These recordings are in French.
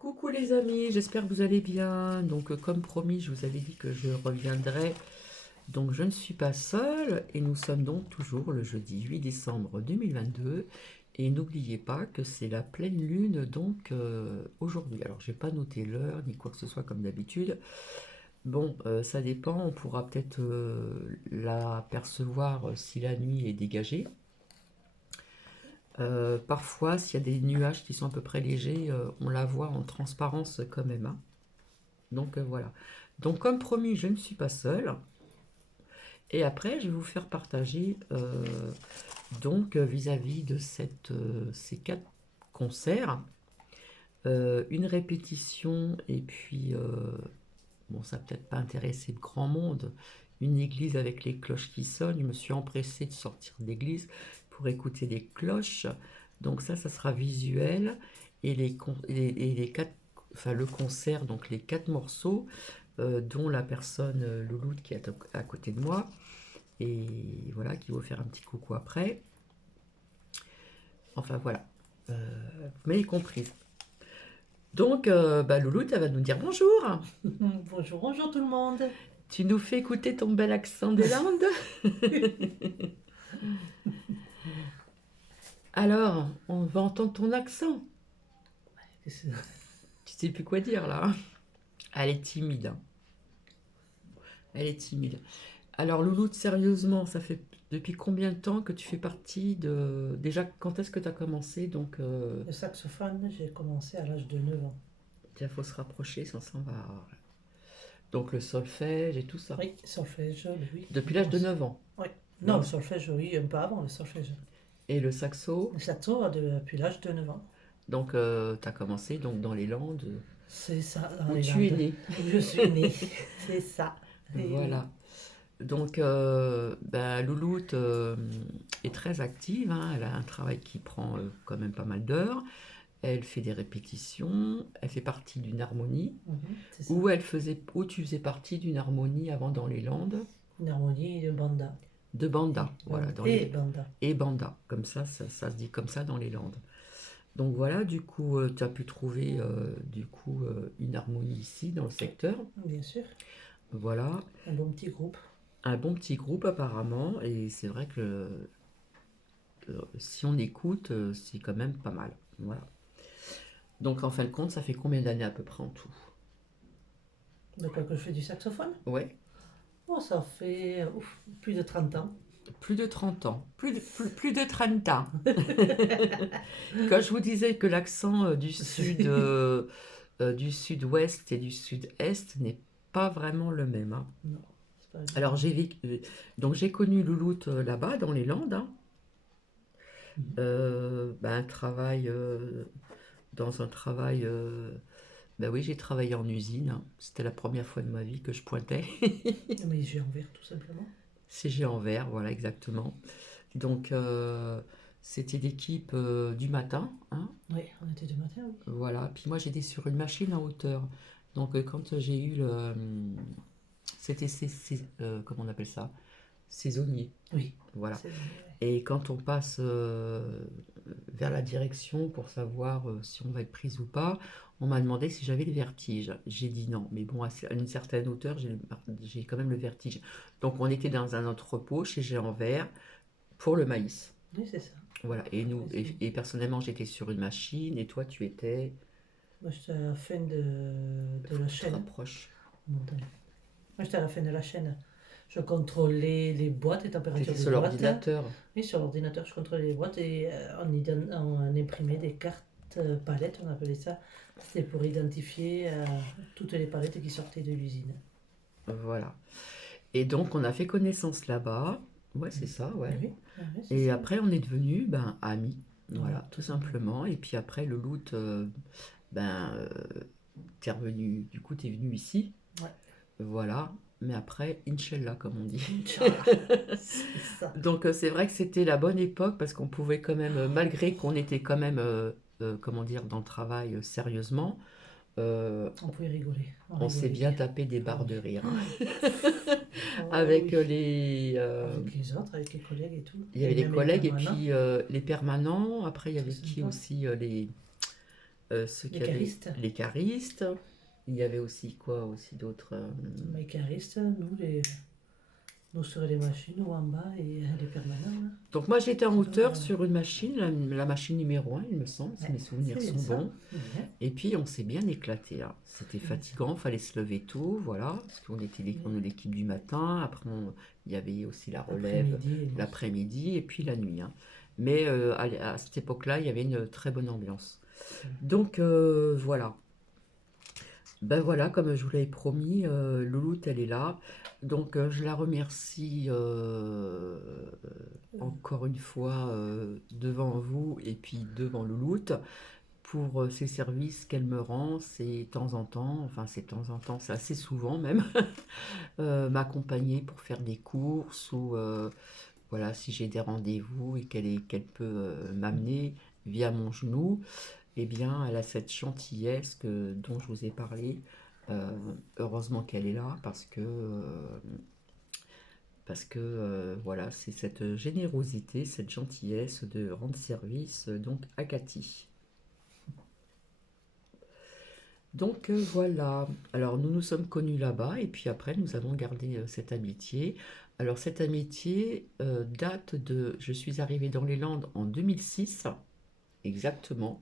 Coucou les amis, j'espère que vous allez bien. Donc comme promis, je vous avais dit que je reviendrai. Donc je ne suis pas seule et nous sommes donc toujours le jeudi 8 décembre 2022. Et n'oubliez pas que c'est la pleine lune donc aujourd'hui. Alors j'ai pas noté l'heure ni quoi que ce soit comme d'habitude. Bon, ça dépend, on pourra peut-être l'apercevoir si la nuit est dégagée. Parfois, s'il y a des nuages qui sont à peu près légers, on la voit en transparence quand même, hein. Donc voilà. Donc comme promis, je ne suis pas seule. Et après, je vais vous faire partager donc vis-à-vis de ces 4 concerts, une répétition et puis bon, ça n'a peut-être pas intéressé le grand monde. Une église avec les cloches qui sonnent. Je me suis empressée de sortir de l'église pour écouter les cloches. Donc ça sera visuel. Et les quatre, enfin le concert, donc les 4 morceaux, dont la personne Louloute qui est à côté de moi. Et voilà, qui va faire un petit coucou après. Enfin voilà. Vous m'avez compris. Donc, Louloute, elle va nous dire bonjour. Bonjour, bonjour tout le monde. Tu nous fais écouter ton bel accent des Landes. Alors, on va entendre ton accent. Tu sais plus quoi dire là. Elle est timide, hein. Elle est timide. Alors, Louloute, sérieusement, ça fait depuis combien de temps que tu fais partie de... Déjà, quand est-ce que tu as commencé? Donc, Le saxophone, j'ai commencé à l'âge de 9 ans. il faut se rapprocher, ça s'en va. Donc, le solfège et tout ça. Oui, solfège, oui. Depuis l'âge de 9 ans. Oui. Non, Non. le solfège, oui, un peu avant le solfège. Et le saxo. Le saxo, depuis l'âge de 9 ans. Donc, tu as commencé donc, dans les Landes, C'est ça, dans où les tu es Landes. né. Où je suis née. C'est ça. Et oui. Voilà. Donc, Louloute est très active, hein. Elle a un travail qui prend quand même pas mal d'heures. Elle fait des répétitions. Elle fait partie d'une harmonie. C'est ça. Où tu faisais partie d'une harmonie avant dans les Landes. Une harmonie et de banda. De banda, voilà. Et banda. Et banda, comme ça se dit comme ça dans les Landes. Donc voilà, du coup, tu as pu trouver une harmonie ici dans le secteur. Bien sûr. Voilà. Un bon petit groupe. Un bon petit groupe apparemment, et c'est vrai que si on écoute, c'est quand même pas mal. Voilà. Donc en fin de compte, ça fait combien d'années à peu près en tout? De quoi que je fais du saxophone? Ouais, Oh, ça fait plus de 30 ans. plus de 30 ans. Plus de 30 ans. Quand je vous disais que l'accent du sud-ouest et du sud-est n'est pas vraiment le même, hein. Non, c'est pas le même. Alors donc j'ai connu Louloute là-bas dans les Landes, hein. Dans un travail. Ben oui, j'ai travaillé en usine, hein. C'était la première fois de ma vie que je pointais. Mais j'ai envers tout simplement. CG Anvers, voilà exactement. Donc c'était l'équipe du matin, hein. Oui, on était du matin, oui. Voilà. Puis moi j'étais sur une machine à hauteur. Donc quand j'ai eu c'était comment on appelle ça? Saisonnier. Oui. Voilà. C'est vrai, ouais. Et quand on passe vers la direction pour savoir si on va être prise ou pas, on m'a demandé si j'avais le vertige. J'ai dit non, mais bon, à une certaine hauteur, j'ai quand même le vertige. Donc on était dans un entrepôt chez Géant Vert pour le maïs. Oui, c'est ça. Voilà, et personnellement, j'étais sur une machine, et toi, tu étais... Moi, j'étais à la fin de la Tu te chaîne. rapproches. Montagne. Moi, j'étais à la fin de la chaîne. Je contrôlais les boîtes, les températures T'étais des sur boîtes. l'ordinateur. Oui, sur l'ordinateur, je contrôlais les boîtes et on imprimait des cartes palettes, on appelait ça. C'était pour identifier toutes les palettes qui sortaient de l'usine. Voilà. Et donc, on a fait connaissance là-bas. Ouais, c'est ça, ouais. Oui, oui, c'est Et ça. après, on est devenus amis. Voilà, Ouais. tout simplement. Et puis après, le loot, ben, euh, t'es revenu, du coup, t'es venu ici. Ouais. Voilà. Mais après, Inch'Allah, comme on dit. Inch'Allah. C'est ça. Donc, c'est vrai que c'était la bonne époque parce qu'on pouvait quand même, malgré qu'on était quand même, comment dire, dans le travail sérieusement, On pouvait rigoler. on s'est rigolait bien tapé des barres de oui. rire, hein. Oh, Avec oui. les. Avec les autres, avec les collègues et tout. Il y avait les même collègues et permanents. puis les permanents. Après, il y avait C'est qui sympa. aussi ceux Les qui avaient caristes. les caristes. Il y avait aussi quoi aussi d'autres Les caristes, nous sur les machines, nous en bas, et les permanents, là. Donc moi j'étais en C'est donc, hauteur sur une machine, la machine numéro un il me semble, si ouais, mes souvenirs c'est bien sont ça. bons. Bien. Et puis on s'est bien éclaté là. C'était C'est bien. fatigant, fallait se lever tôt, voilà, parce qu'on était on est l'équipe du matin. Après il y avait aussi la relève Après-midi et nuit. l'après-midi et puis la nuit, hein. Mais à cette époque-là, il y avait une très bonne ambiance. Donc voilà. Ben voilà, comme je vous l'avais promis, Louloute, elle est là. Donc je la remercie encore une fois devant vous et puis devant Louloute pour ses services qu'elle me rend. C'est de temps en temps, enfin c'est de temps en temps, c'est assez souvent même, m'accompagner pour faire des courses ou voilà, si j'ai des rendez-vous et qu'elle peut m'amener via mon genou, eh bien, elle a cette gentillesse dont je vous ai parlé. Euh, Heureusement qu'elle est là parce que voilà, c'est cette générosité, cette gentillesse de rendre service donc à Cathy. Donc voilà, alors nous nous sommes connus là-bas et puis après nous avons gardé cette amitié. Alors cette amitié date de... Je suis arrivée dans les Landes en 2006, exactement.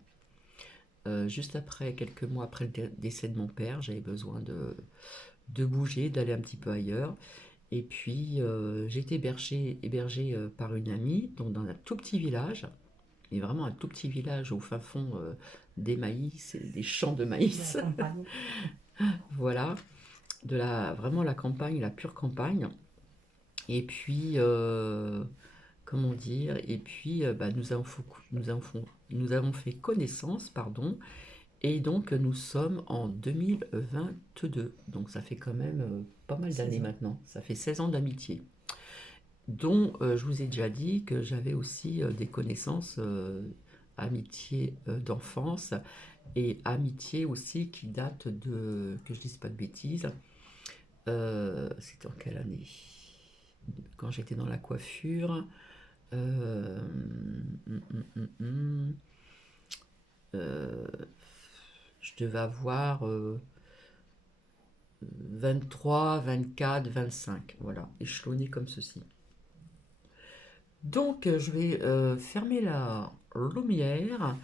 Juste après, quelques mois après le décès de mon père, j'avais besoin de bouger, d'aller un petit peu ailleurs. Et puis j'ai été hébergée par une amie, donc dans un tout petit village, et vraiment un tout petit village au fin fond des maïs, des champs de De la maïs. campagne. Voilà, vraiment la campagne, la pure campagne. Et puis, comment dire, et puis bah, nous avons fait connaissance, pardon, et donc nous sommes en 2022. Donc ça fait quand même pas mal d'années 16 ans. maintenant. Ça fait 16 ans d'amitié. Dont je vous ai déjà dit que j'avais aussi des connaissances amitié d'enfance et amitié aussi qui date de, que je dise pas de bêtises, c'était en quelle année? Quand j'étais dans la coiffure. Euh, hum, hum, euh, je devais avoir 23, 24, 25, voilà, échelonné comme ceci. Donc je vais fermer la lumière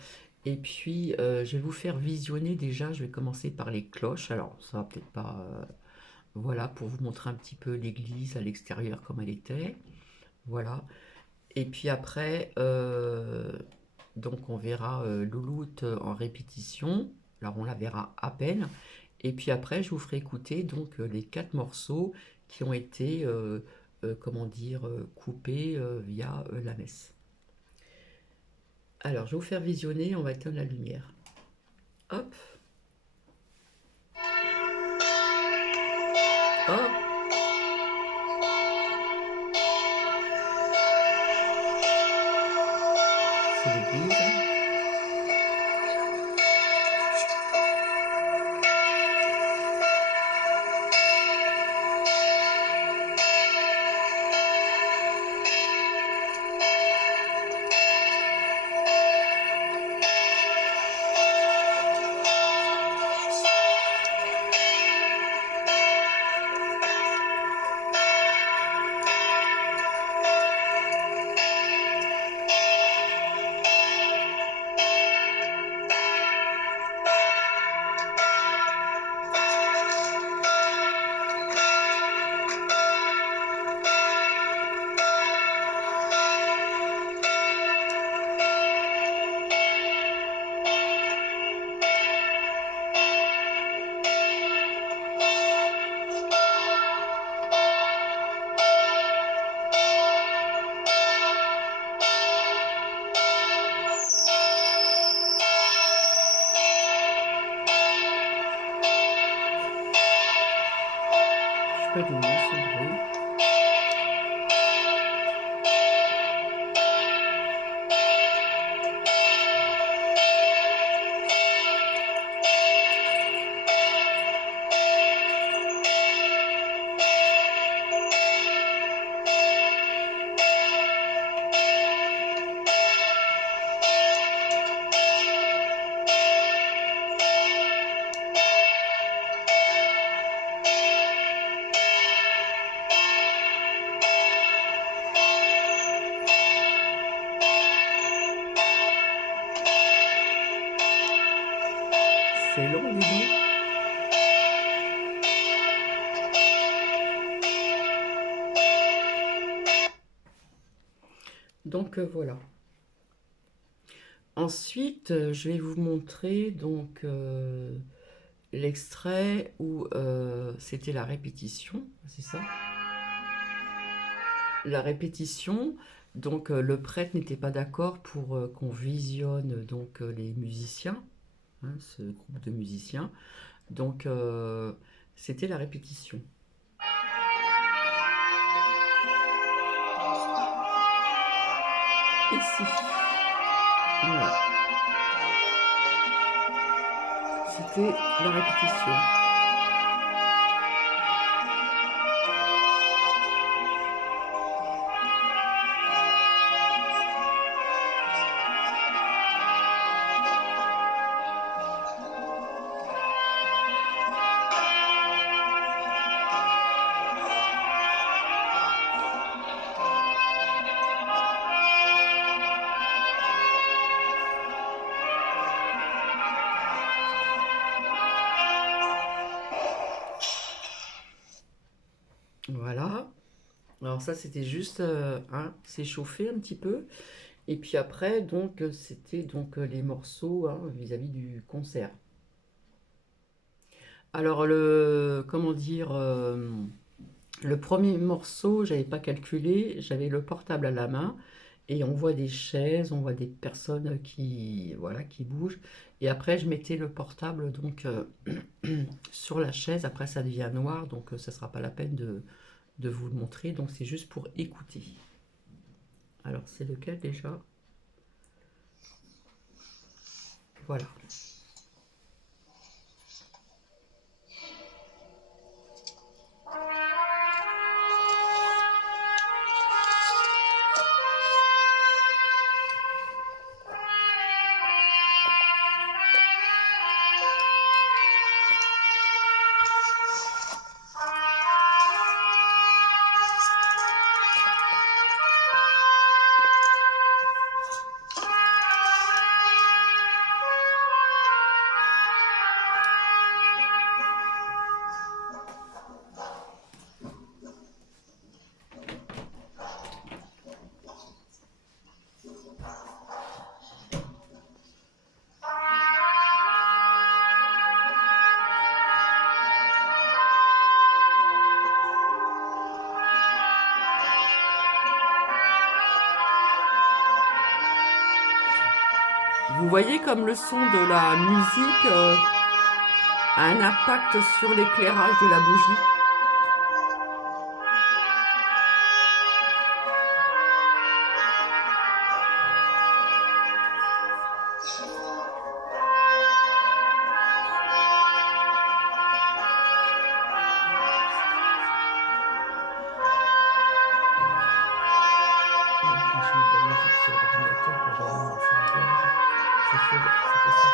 et puis je vais vous faire visionner déjà, je vais commencer par les cloches. Alors ça va peut-être pas... voilà, pour vous montrer un petit peu l'église à l'extérieur comme elle était. Voilà. Et puis après, donc on verra Louloute en répétition. Alors on la verra à peine. Et puis après, je vous ferai écouter donc les 4 morceaux qui ont été, comment dire, coupés via la messe. Alors, je vais vous faire visionner, on va éteindre la lumière. Hop. Oh, c'est l'église. Je sais pas d'où vient ce bruit. C'est long, dis donc. Donc voilà. Ensuite, je vais vous montrer donc l'extrait où c'était la répétition, c'est ça? La répétition, donc le prêtre n'était pas d'accord pour qu'on visionne donc les musiciens, hein, ce groupe de musiciens. Donc c'était la répétition. Ici. Voilà. C'était la répétition. Voilà. Alors ça, c'était juste s'échauffer un petit peu. Et puis après, donc, c'était donc les morceaux hein, vis-à-vis du concert. Alors comment dire, le premier morceau, j'avais pas calculé, j'avais le portable à la main et on voit des chaises, on voit des personnes qui, voilà, qui bougent. Et après, je mettais le portable donc sur la chaise. Après, ça devient noir, donc ça sera pas la peine de vous le montrer. Donc c'est juste pour écouter. Alors c'est lequel déjà? Voilà. Vous voyez comme le son de la musique a un impact sur l'éclairage de la bougie. Quand je mets de la musique sur l'ordinateur, quand j'allume la salle vierge, ça fait ça.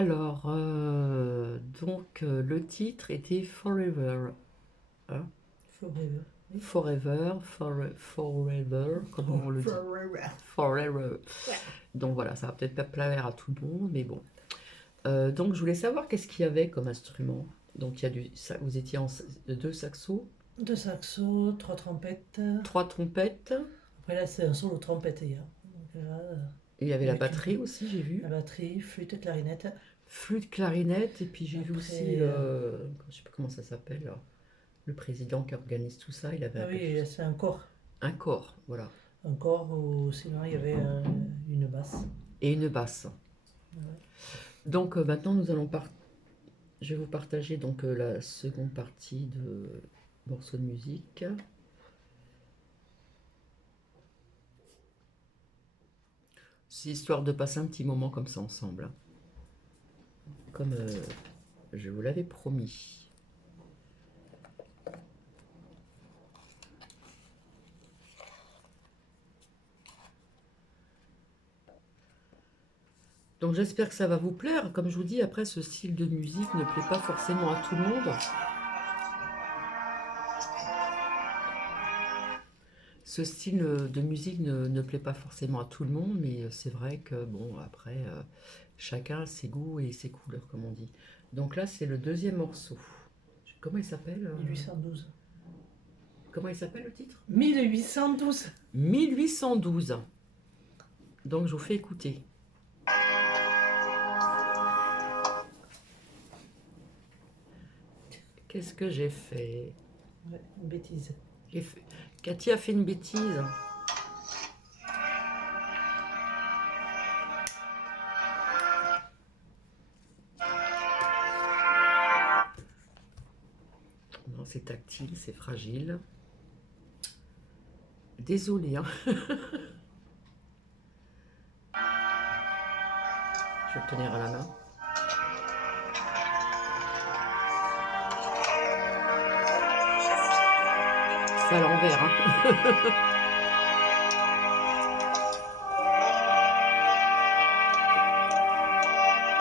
Alors, le titre était Forever. Hein? Forever. Oui. Forever, comment on le dit? Forever. Forever. Donc voilà, ça va peut-être pas plaire à tout le monde, mais bon. Donc je voulais savoir qu'est-ce qu'il y avait comme instrument. Donc il y a vous étiez en 2 saxos, 2 saxos, 3 trompettes. 3 trompettes, Après là, c'est un solo trompette hier. Donc là, et il y avait la avec batterie aussi, j'ai vu. la batterie, flûte, clarinette. Flûte, clarinette, et puis j'ai vu Après, aussi, je sais pas comment ça s'appelle, là, le président qui organise tout ça, il avait Ah quelque oui, chose. c'est un corps. Un corps, voilà. Un corps ou sinon il y avait une basse. Et une basse. Ouais. Donc maintenant je vais vous partager donc la seconde partie de morceaux de musique. C'est histoire de passer un petit moment comme ça ensemble, hein. Comme je vous l'avais promis. Donc j'espère que ça va vous plaire. Comme je vous dis, après, ce style de musique ne plaît pas forcément à tout le monde. Ce style de musique ne plaît pas forcément à tout le monde, mais c'est vrai que, bon, après, chacun a ses goûts et ses couleurs, comme on dit. Donc là, c'est le deuxième morceau. Comment il s'appelle 1812. Comment il s'appelle le titre 1812. 1812. Donc je vous fais écouter. Qu'est-ce que j'ai fait? Ouais, une bêtise. Cathy a fait une bêtise. Non, c'est tactile, c'est fragile. Désolée, hein. Je vais le tenir à la main. C'est à l'envers, hein.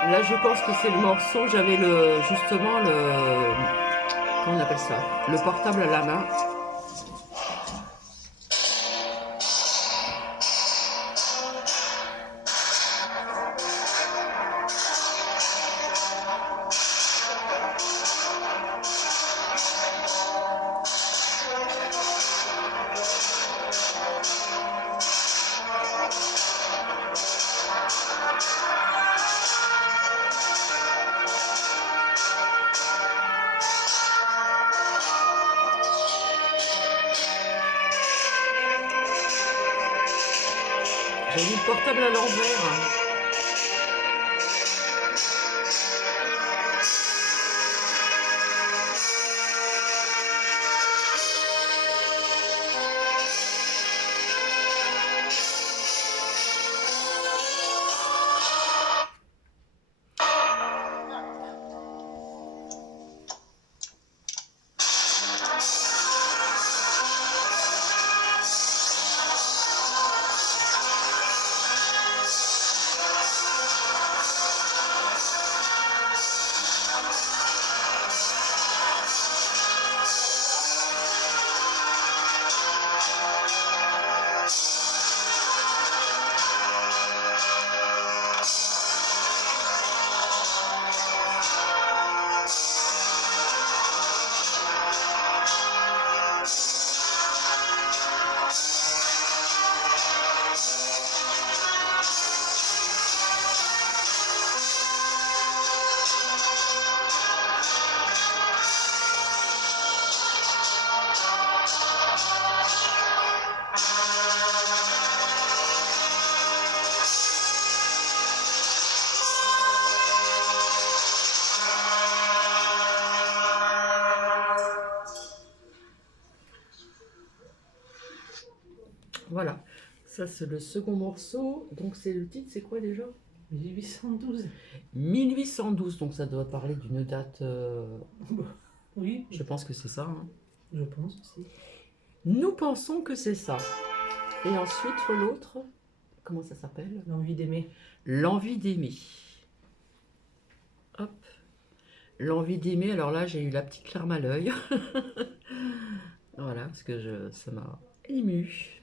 Là, je pense que c'est le morceau. J'avais justement comment on appelle ça? Le portable à la main. J'ai mis le portable à l'envers. Voilà, ça c'est le second morceau. Donc c'est le titre, c'est quoi déjà? 1812. 1812, donc ça doit parler d'une date. Oui, Je pense que c'est ça, hein. je pense aussi. Nous pensons que c'est ça. Et ensuite l'autre, comment ça s'appelle? L'envie d'aimer. L'envie d'aimer. l'envie d'aimer. Alors là, j'ai eu la petite larme à l'œil. Voilà, parce que ça m'a émue.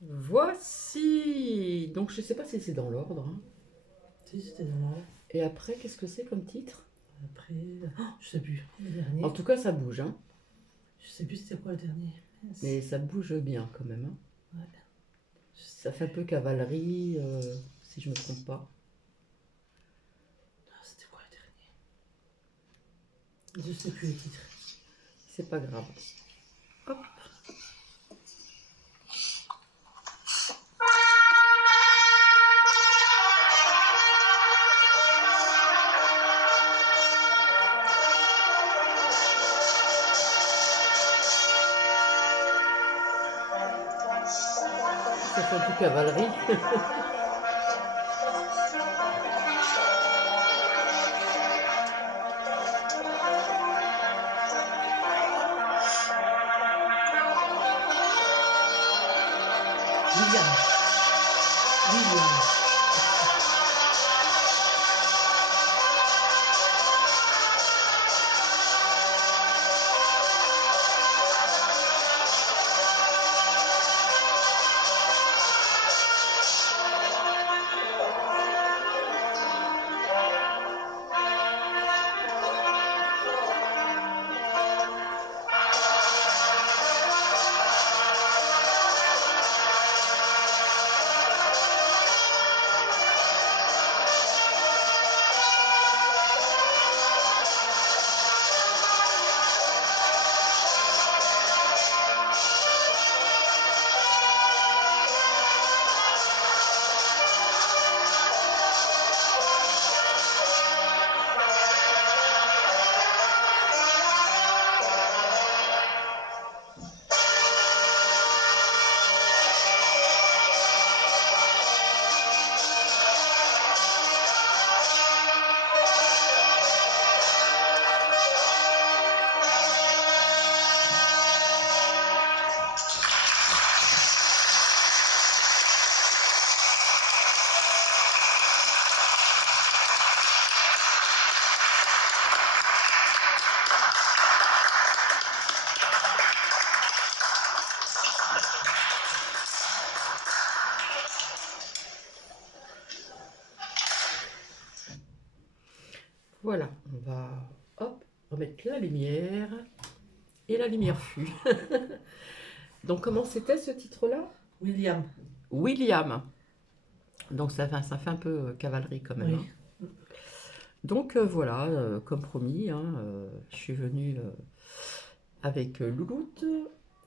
Voici. Donc je sais pas si c'est dans l'ordre, hein. Si, c'était dans l'ordre. Et après, qu'est-ce que c'est comme titre? Après, je sais plus. Le dernier. En tout cas, ça bouge, hein. Je sais plus c'était quoi le dernier. Mince. Mais ça bouge bien quand même, hein. Ouais. Ça fait un peu cavalerie, si je me trompe pas. Ah, c'était quoi le dernier? Je sais plus le titre. C'est pas grave. Hop. ça fait un peu cavalerie. William. William. Voilà, on va hop, remettre la lumière. Et la lumière fut. Donc comment c'était ce titre-là? William. William. Donc ça fait un peu cavalerie quand même. Oui. Hein. Donc voilà, comme promis, hein, je suis venue avec Louloute.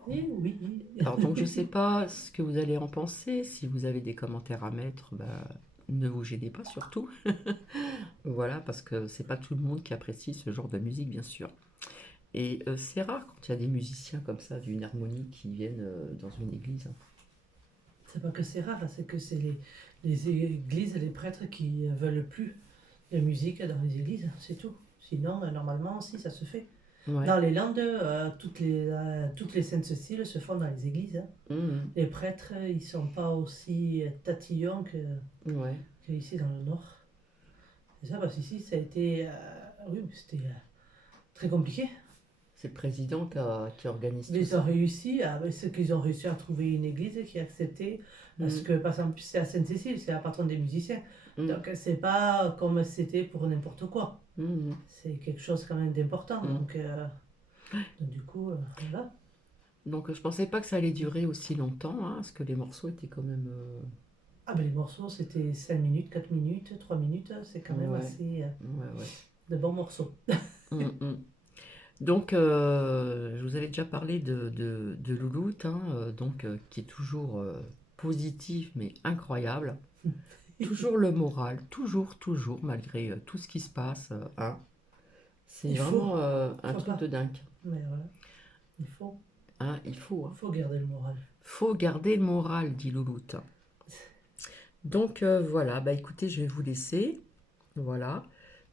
Eh oui. Alors donc je sais pas ce que vous allez en penser. Si vous avez des commentaires à mettre, bah, ne vous gênez pas surtout. Voilà, parce que c'est pas tout le monde qui apprécie ce genre de musique, bien sûr. Et c'est rare quand il y a des musiciens comme ça, d'une harmonie, qui viennent dans une église. C'est pas que c'est rare, c'est que c'est les églises et les prêtres qui veulent plus de musique dans les églises, c'est tout. Sinon, normalement, si, ça se fait. Ouais. Dans les Landes, toutes les Saintes Céciles se font dans les églises. Hein. Mhm. Les prêtres, ils sont pas aussi tatillons Ouais. qu'ici dans le Nord. C'est ça, parce qu'ici, ça a été... oui, c'était très compliqué. C'est le président qui organise Mais tout ils ont ça. réussi, c'est qu'ils ont réussi à trouver une église qui a accepté, parce Mhm. que par exemple c'est à Sainte-Cécile, c'est la patronne des musiciens. Mhm. Donc c'est pas comme c'était pour n'importe quoi. Mhm. C'est quelque chose quand même d'important. Mhm. Donc du coup, voilà. Donc je pensais pas que ça allait durer aussi longtemps, hein, parce que les morceaux étaient quand même... Ah ben les morceaux c'était 5 minutes, 4 minutes, 3 minutes, c'est quand même Ouais, assez ouais. de bons morceaux. Mhm. Donc je vous avais déjà parlé de Louloute, hein, donc, qui est toujours positif mais incroyable. Toujours le moral, toujours, malgré tout ce qui se passe. Hein. C'est Il faut, vraiment un faut truc pas. de dingue. Mais voilà, il faut, Hein, il faut. Hein. faut garder le moral. Faut garder le moral, dit Louloute. Donc voilà, bah écoutez, je vais vous laisser. Voilà.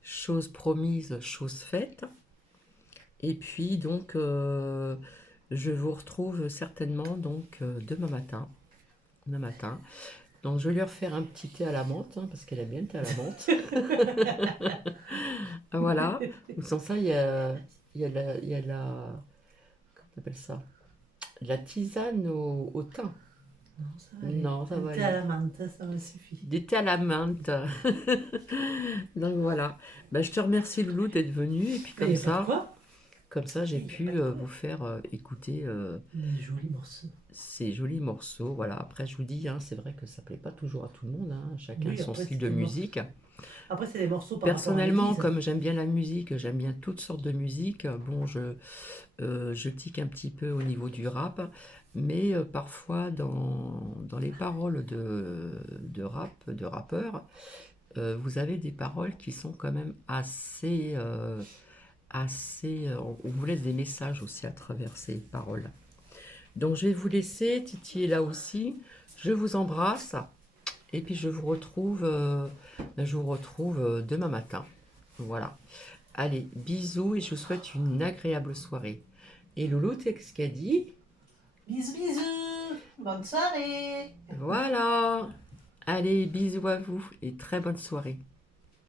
Chose promise, chose faite. Et puis donc, je vous retrouve certainement donc demain matin. Demain matin. Donc je vais lui refaire un petit thé à la menthe, hein, parce qu'elle aime bien le thé à la menthe. Voilà. Sans ça, il y a la... Comment on appelle ça? La tisane au thym. Non, ça va aller. Non, ça va T'es à aller. la menthe, ça me suffit. Des thés à la menthe. Donc voilà. Ben, je te remercie Loulou d'être venu. Et puis Il n'y a pas de quoi. comme ça j'ai Il y a pu pas de quoi. vous faire écouter Les jolis morceaux. ces jolis morceaux. Voilà. Après, je vous dis, hein, c'est vrai que ça plaît pas toujours à tout le monde. Hein. Chacun Oui, son après, style c'est de des musique. Après, c'est des morceaux par rapport à Personnellement, l'église. comme j'aime bien la musique, j'aime bien toutes sortes de musique. Bon, je tique un petit peu au niveau du rap, mais parfois dans les paroles de rap, de rappeurs, vous avez des paroles qui sont quand même assez, on vous laisse des messages aussi à travers ces paroles. Donc je vais vous laisser, Titi est là aussi. Je vous embrasse et puis je vous retrouve demain matin. Voilà. Allez, bisous et je vous souhaite une agréable soirée. Et Loulou, tu sais ce qu'elle dit? Bisous, bisous. Bonne soirée. Voilà. Allez, bisous à vous et très bonne soirée.